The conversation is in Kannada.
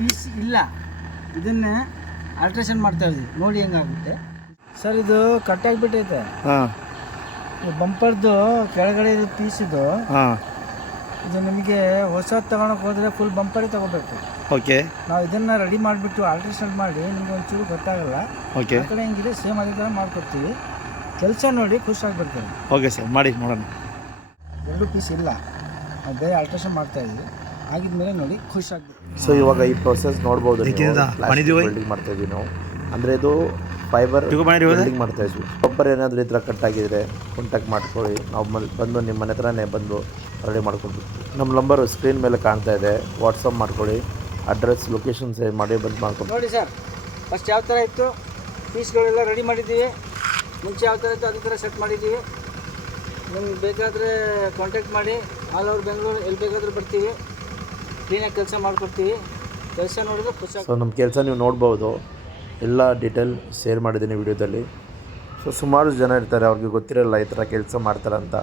ಪೀಸ್ ಇಲ್ಲ, ಇದನ್ನೇ ಆಲ್ಟ್ರೇಷನ್ ಮಾಡ್ತಾ ಇದ್ದೀವಿ, ನೋಡಿ ಹೆಂಗಾಗುತ್ತೆ ಸರ್. ಇದು ಕಟ್ಟಾಗಿಬಿಟ್ಟೈತೆ. ಹಾಂ, ಬಂಪರ್ದು ಕೆಳಗಡೆ ಇದು ಪೀಸ್ ಇದು. ಹಾಂ, ಇದು ನಿಮಗೆ ಹೊಸದು ತಗೊಳಕ್ಕೆ ಹೋದರೆ ಫುಲ್ ಬಂಪರೇ ತೊಗೋಬೇಕು. ಓಕೆ. ನಾವು ಇದನ್ನು ರೆಡಿ ಮಾಡಿಬಿಟ್ಟು ಆಲ್ಟ್ರೇಷನ್ ಮಾಡಿ ನಿಮ್ಗೆ ಒಂಚೂರು ಗೊತ್ತಾಗಲ್ಲ. ಓಕೆ. ಆ ಕಡೆ ಹೆಂಗಿದೆ ಸೇಮ್ ಅದೇ ಥರ ಮಾಡ್ಕೊಡ್ತೀವಿ. ಕೆಲಸ ನೋಡಿ ಖುಷಿಯಾಗಿಬಿಡ್ತೀವಿ. ಓಕೆ ಸರ್, ಮಾಡಿ ನೋಡೋಣ. ಎರಡು ಪೀಸ್ ಇಲ್ಲ, ನಾವು ಬೇರೆ ಆಲ್ಟ್ರೇಷನ್ ಮಾಡ್ತಾಯಿದ್ವಿ. ಆಗಿದ್ಮೇಲೆ ನೋಡಿ ಖುಷಿಯಾಗ್ಬಿಟ್ಟು. ಸೊ ಇವಾಗ ಈ ಪ್ರೊಸೆಸ್ ನೋಡ್ಬೋದು, ವೆಲ್ಡಿಂಗ್ ಮಾಡ್ತಾ ಇದ್ವಿ ನಾವು. ಅಂದರೆ ಇದು ಫೈಬರ್ ವೆಲ್ಡಿಂಗ್ ಮಾಡ್ತಾ ಇದ್ವಿ. ರಬ್ಬರ್ ಏನಾದರೂ ಈ ಥರ ಕಟ್ ಆಗಿದ್ರೆ ಕಾಂಟ್ಯಾಕ್ಟ್ ಮಾಡ್ಕೊಳ್ಳಿ, ನಾವು ಬಂದು ನಿಮ್ಮ ಮನೆ ಹತ್ರನೇ ಬಂದು ರೆಡಿ ಮಾಡ್ಕೊಂಡ್ಬಿಡ್ತೀವಿ. ನಮ್ಮ ನಂಬರು ಸ್ಕ್ರೀನ್ ಮೇಲೆ ಕಾಣ್ತಾ ಇದೆ, ವಾಟ್ಸಪ್ ಮಾಡ್ಕೊಳ್ಳಿ, ಅಡ್ರೆಸ್ ಲೊಕೇಶನ್ ಸೇವ್ ಮಾಡಿ ಬಂದು ಮಾಡ್ಕೊಂಡು. ನೋಡಿ ಸರ್, ಫಸ್ಟ್ ಯಾವ ಥರ ಇತ್ತು ಪೀಸ್ಗಳೆಲ್ಲ ರೆಡಿ ಮಾಡಿದ್ದೀವಿ. ಮುಂಚೆ ಯಾವ ಥರ ಇತ್ತು ಅದೇ ಥರ ಸೆಟ್ ಮಾಡಿದ್ದೀವಿ. ನಿಮ್ಗೆ ಬೇಕಾದರೆ ಕಾಂಟ್ಯಾಕ್ಟ್ ಮಾಡಿ, ಆಲ್ ಓವರ್ ಬೆಂಗಳೂರು ಎಲ್ಲಿ ಬೇಕಾದರೂ ಬರ್ತೀವಿ, ಕ್ಲೀನಾಗಿ ಕೆಲಸ ಮಾಡಿಕೊಡ್ತೀವಿ. ಕೆಲಸ ನೋಡಿದ್ರೆ ಖುಷಿ. ಸೊ ನಮ್ಮ ಕೆಲಸ ನೀವು ನೋಡ್ಬೋದು, ಎಲ್ಲ ಡೀಟೇಲ್ ಶೇರ್ ಮಾಡಿದ್ದೀನಿ ವಿಡಿಯೋದಲ್ಲಿ. ಸೊ ಸುಮಾರು ಜನ ಇರ್ತಾರೆ, ಅವ್ರಿಗೆ ಗೊತ್ತಿರಲ್ಲ ಈ ಥರ ಕೆಲಸ ಮಾಡ್ತಾರಂತ.